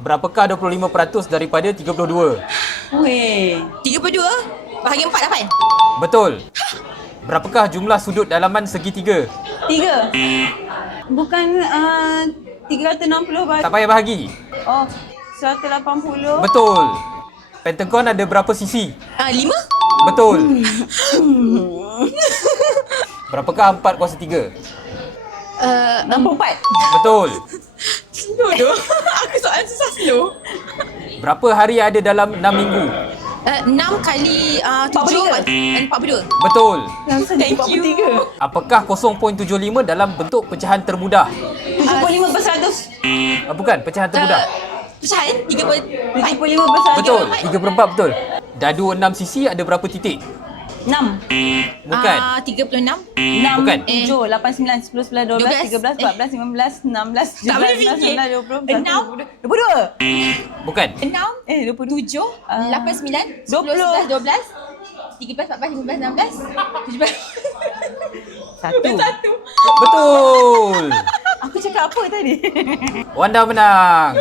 Berapakah 25% daripada 32? Weh. 32 bahagi 4 dapat. Betul. Berapakah jumlah sudut dalaman segitiga? 3. Bukan 360 bahagi. Tak payah bahagi. Oh, 180. Betul. Pentagon ada berapa sisi? 5. Betul. Berapakah 4 kuasa 3? 64. Betul. Slow tu. Aku soalan susah slow. Berapa hari ada dalam 6 minggu? 6 kali 7 42. Betul. Langsung Thank you. 43. Apakah 0.75 dalam bentuk pecahan termudah? 75%. Bukan, pecahan termudah. Pecahan 3 75%. Betul. 3/4 betul. Dadu 6 sisi ada berapa titik? 6. Bukan. 36. 6, Bukan. 7, 8, 9, 10, 11, 12, 13, 14, 15, 16, 17, Tak boleh 18, fikir. 19, 20, 6. 22. Bukan. 6. 22. 7. 8, 9. 10, 20. 11, 12. 13, 14, 15, 16. 17. 1. Betul. Aku cakap apa tadi? Wanda menang.